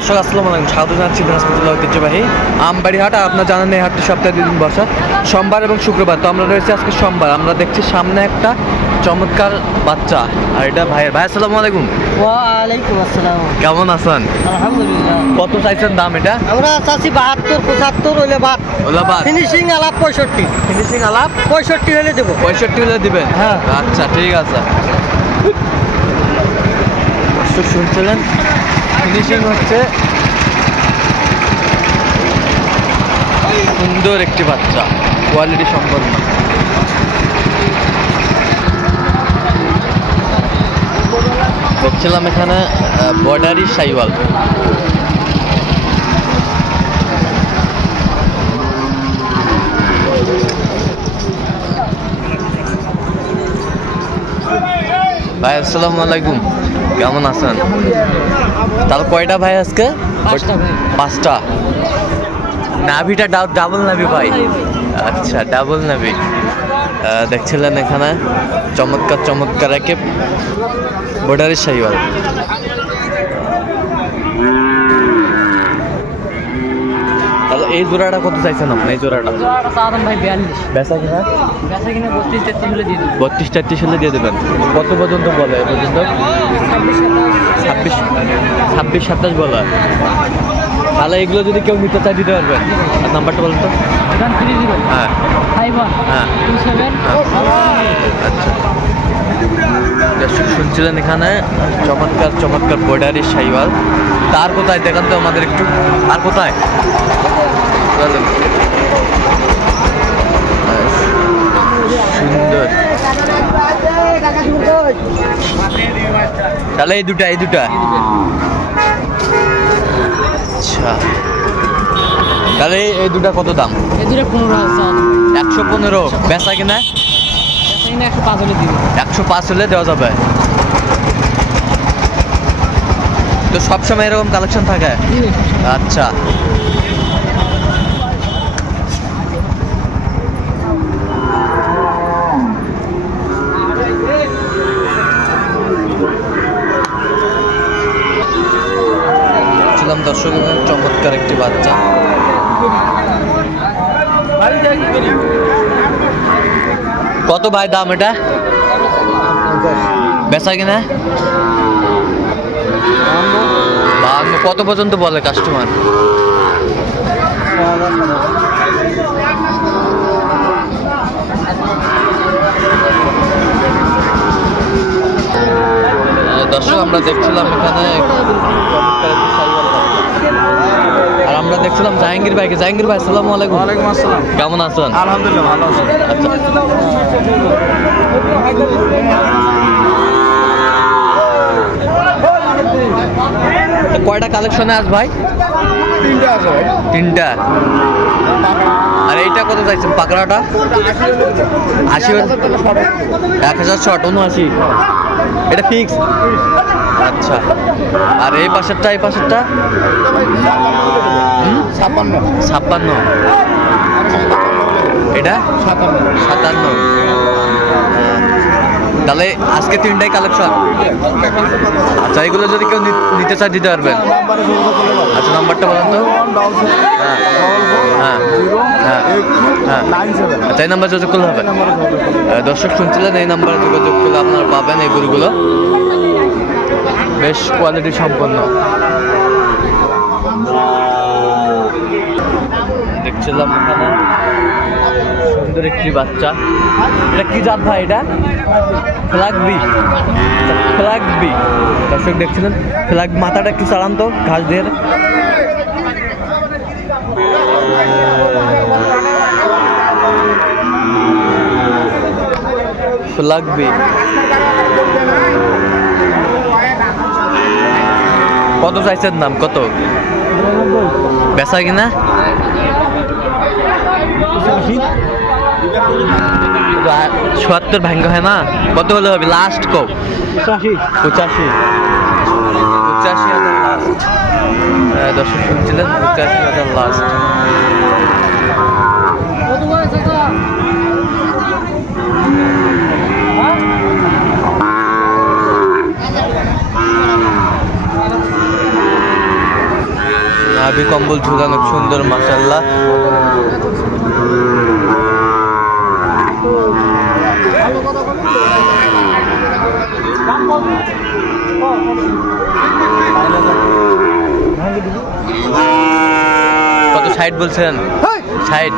দর্শক আসসালামু আলাইকুম, স্বাগত জানাচ্ছি দিনাজপুর জেলা ঐতিহ্যবাহী আমবাড়ি হাট। আর আপনার জানেন এই হাটটি সপ্তাহে 2 দিন বসা, সোমবার এবং শুক্রবার। তো আমরা রয়েছি আজকে সোমবার। আমরা দেখছি সামনে একটা চমৎকার বাচ্চা, আর এটা ভাইয়ের। ভাই আসসালামু আলাইকুম। ওয়ালাইকুম আসসালাম। কেমন আছেন? আলহামদুলিল্লাহ। কত চাইছেন দাম এটা? আমরা চাচ্ছি 72 75 হইলে বাদ। ওলা বাদ। ফিনিশিং আলাপ 65। ফিনিশিং আলাপ 65 হলে দেবো। 65 হলে দিবেন? হ্যাঁ। আচ্ছা ঠিক আছে। শুনছিলেন, ফিনিশিং হচ্ছে সুন্দর একটি বাচ্চা, কোয়ালিটি সম্পন্ন। দেখছিলাম এখানে বর্ডারি শাইওয়াল। ভাই আসসালামু আলাইকুম, কেমন আছেন? তাহলে কয়টা ভাই আজকে? 5টা। নাভিটা ডাবল নাভি ভাই? আচ্ছা, ডাবল নাভি। দেখছিলেন এখানে চমৎকার চমৎকার একে বর্ডারি শাইওয়াল। তাহলে এই জোড়াটা কত চাইছেন আপনি? এই জোড়াটা ভাই 42। বেচা কিনা? বেচা কিনা 32 33 হলে দিয়ে দিই। 32 33 হলে দিয়ে দেবেন। কত পর্যন্ত বলে? এ পর্যন্ত 26 27 বলে। তাহলে এগুলো যদি কেউ নিতে চায় দিতে পারবেন? আর নাম্বারটা বলেন তো। 130 হ্যাঁ 51 হ্যাঁ 27। আচ্ছা, দর্শক শুনছিলেন এখানে চমৎকার চমৎকার বর্ডারি শাইওয়াল। তার কোথায় দেখান তো আমাদের একটু। আর কোথায়? সুন্দর। তাহলে এই দুটা আচ্ছা, তাহলে এই দুটা কত দাম? এই দুটো 15 115। বেচা কিনা? বেচা কিনা 105 হলে দিই। 105 হলে দেওয়া যাবে। তো সবসময় এরকম কালেকশন থাকে? আচ্ছা, দর্শক চমৎকার একটি বাচ্চা। কত ভাই দাম এটা? বেচা কিনা? 52। কত পর্যন্ত বলে কাস্টমার? দর্শক আমরা দেখছিলাম এখানে আর আমরা দেখছিলাম জাহাঙ্গীর ভাইকে। জাহাঙ্গীর ভাই আসসালামু আলাইকুম। ওয়ালাইকুম আসসালাম। কেমন আছেন? আলহামদুলিল্লাহ ভালো আছি। কয়টা কালেকশনে আস ভাই? 3টা আছে ভাই। 3টা। আর এইটা কত চাইছেন পাকড়াটা? 80। 1000 শর্ট 79। এটা ফিক্স? আচ্ছা। আর এই পাশেরটা? 56। এটা 57। তাহলে আজকে 3টাই কালেকশন। আচ্ছা, এগুলো যদি কেউ নিতে চায় দিতে পারবেন? আচ্ছা, নাম্বারটা বলেন তো। হ্যাঁ হ্যাঁ হ্যাঁ হ্যাঁ। আচ্ছা, এই নাম্বার যোগাযোগ করলে হবে? দর্শক শুনছিলেন, এই নাম্বারে যোগাযোগ করলে আপনারা পাবেন এই গরুগুলো, বেশ কোয়ালিটি সম্পন্ন। দেখছিলাম এখানে সুন্দর একটি বাচ্চা। এটা কি জাত ভাই? এটা ফ্ল্যাগ বি। দর্শক দেখছিলেন ফ্ল্যাগ। মাথাটা একটু চালান তো ঘাস দিয়ে। ফ্ল্যাগ বি। কত চাইছেন দাম? কত বেচা কিনা? ৭০ ভাঙ্গ হয় না? কত হলে হবে লাস্ট? কো 85 লাস্ট। দর্শক শুনছিলেন 85,000 লাস্ট। নাভি কম্বল ঝুলানো সুন্দর মাশাআল্লাহ। কত 60 বলছেন? 60।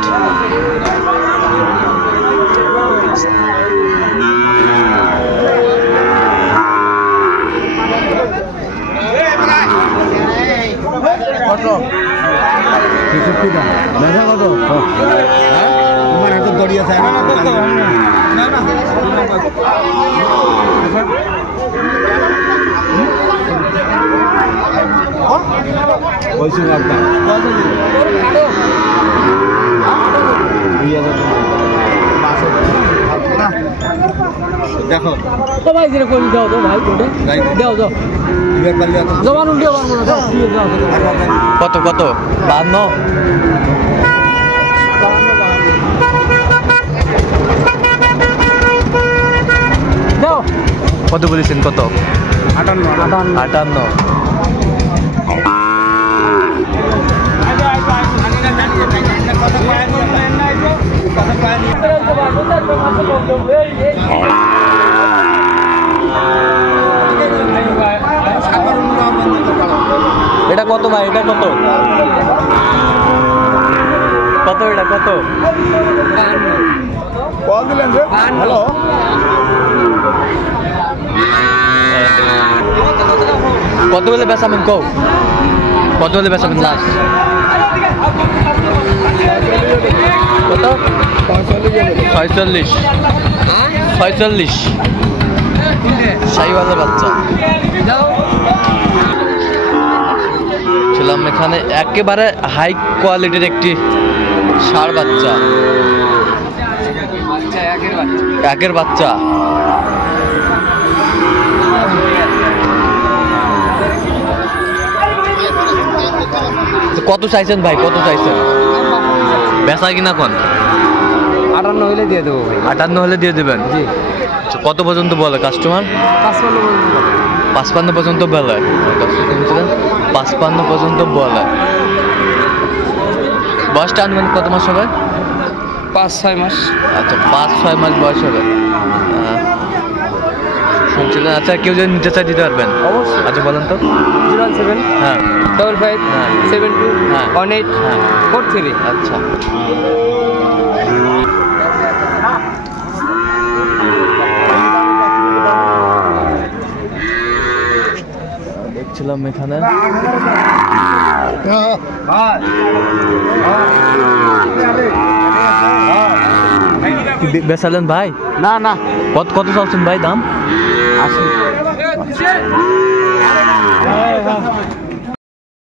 কত 63 দাম দেখা কত? হ্যাঁ তোমার এত দড়ি আছে না না বলছি আপনার দেখো তো ভাই যেটা করে দাও তো ভাই কোটে দাও দাও জমান উল্টে পারবো না দাও কত কত 52? দাও কত বলেছেন? কত? 58। এটা কত ভাই? এটা কত কত? এটা কত? কল দিলেন যে হ্যালো কত বলে বেচাবেন? কও কত বলে বেচাবেন লাস্ট? কত? 46। 46 শাহিওয়ালের বাচ্চা ছিলাম এখানে। একেবারে হাই কোয়ালিটির একটি ষাঁড় বাচ্চা, একের বাচ্চা। কত চাইছেন ভাই? কত চাইছেন? বেচা কিনা কোন? 58 হইলে দিয়ে দেবো ভাই। 58 হলে দিয়ে দেবেন? জি। কত পর্যন্ত বলে কাস্টমার? 55 পর্যন্ত বলে। 55 পর্যন্ত বলে। বয়সটা আনুমানিক কত মাস হবে? 5-6 মাস। আচ্ছা 5-6 মাস বয়স হবে। শুনছিলেন? আচ্ছা কেউ যদি নিতে চায় দিতে পারবেন? অবশ্যই। আচ্ছা বলেন তো। 017 হ্যাঁ 55 হ্যাঁ 72 হ্যাঁ 18 হ্যাঁ 43। আচ্ছা দেখছিলাম এখানে বেচালেন ভাই? না না কত কত চাচ্ছেন ভাই দাম? 80।